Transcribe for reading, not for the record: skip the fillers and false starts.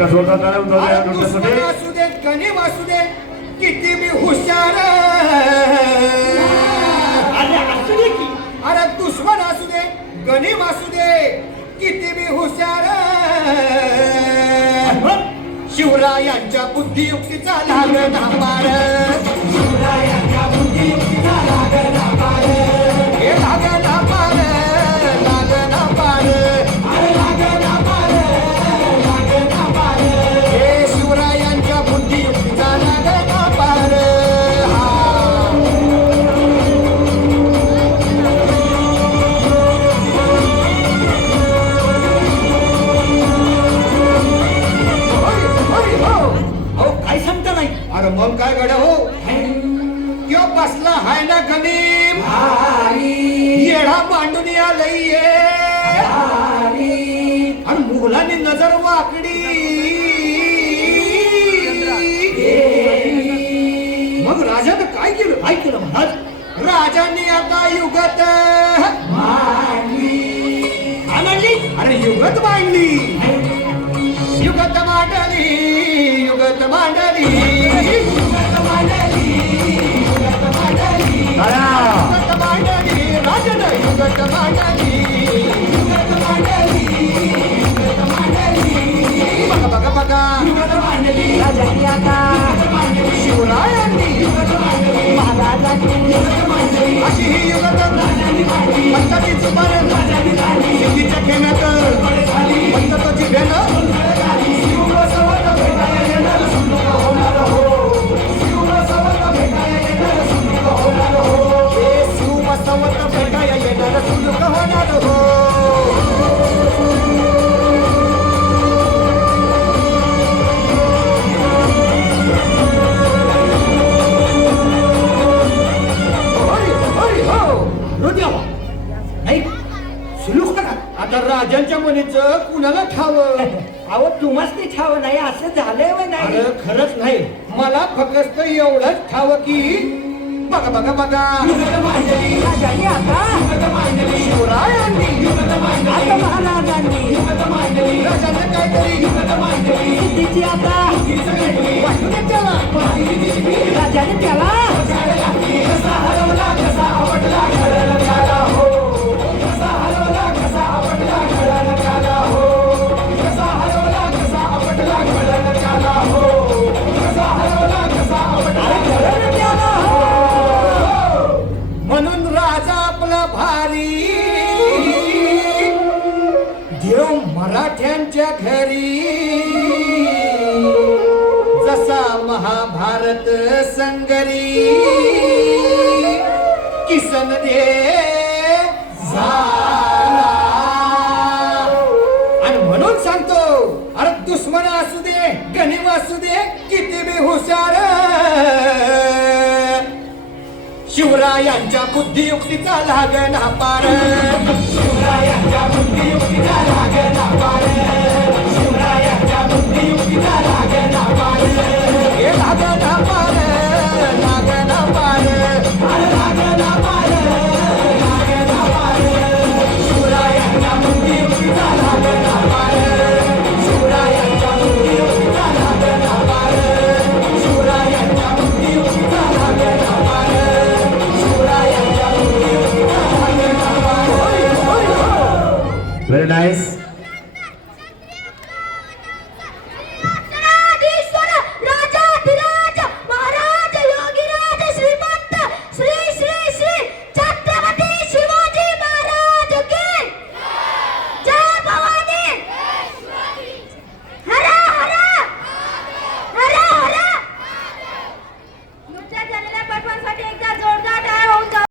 एकदा जोरदार टाळ्या उचलूया अरे दुश्मन तुमच्यासाठी. असू दे गणिम असू दे किती मी हुशार अरे असू दे की. अरे दुश्मन असू दे गणिम असू दे किती मी हुशार शिवरायांच्या बुद्धियुक्तीचा लागला पार शिवरायांच्या बुद्धियुक्तीचा लागला पार हे लागला पार लागला पार अरे लागला पार लागला पार हे शिवरायांच्या बुद्धियुक्तीचा लागला पार काय सांगता नाही. अरे मग काय गड्या हो किंवा बसला हाय ना गणिम येडा मांडून आलंय आणि मुघलांनी नजर वाकडी मग राजानं काय केलं काय केलं महाराज. राजांनी आता युगत आनंदी. अरे युगत मांडली युगत मांडली युगत मांडली युगत मांडली युगत मांडली टाळ्या. युगत मांडली राजानं युगत मांडली युगत मांडली युगत मांडली बघा बघा बघा युगत मांडली राजांनी आता शिवरायांनी युगत मांडली महाराजांनी युगत मांडली अशी ही युगत मांडली पंचाची जुबान सिद्धीच्या खेळण्यात पंचाची भेट नाही सुलूक का. आता राजांच्या मनीचं कुणाला ठावं अहो तुम्हाच ते ठाव नाही असं झालंय व नाही. अरे खरंच नाही मला फक्त एवढंच ठाव की बघा बघा बघा राजांनी आता शिवरायांनी आता महाराजांनी राजांना काहीतरी सिद्धीची आता वाटून येत त्याला राजाने त्याला म्हणून राजा आपला भारी देव मराठ्यांच्या घरी जसा महाभारत संगरी किसन दे झाला आणि म्हणून सांगतो अरे दुश्मन असू दे गणिम असू दे किती बी हुशार शिवरायांच्या बुद्धियुक्तीचा लागना पार शिवरायांच्या बुद्धियुक्तीचा लागना पार शिवरायांच्या बुद्धियुक्तीचा लागना पार हे लागना पार लागना पार अरे लागना पार लागना पार शिवरायांच्या बुद्धियुक्तीचा लागना पार शिवरायांच्या बुद्धियुक्तीचा लागना पार शिवरायांच्या बुद्धियुक्तीचा लागना पार Very nice.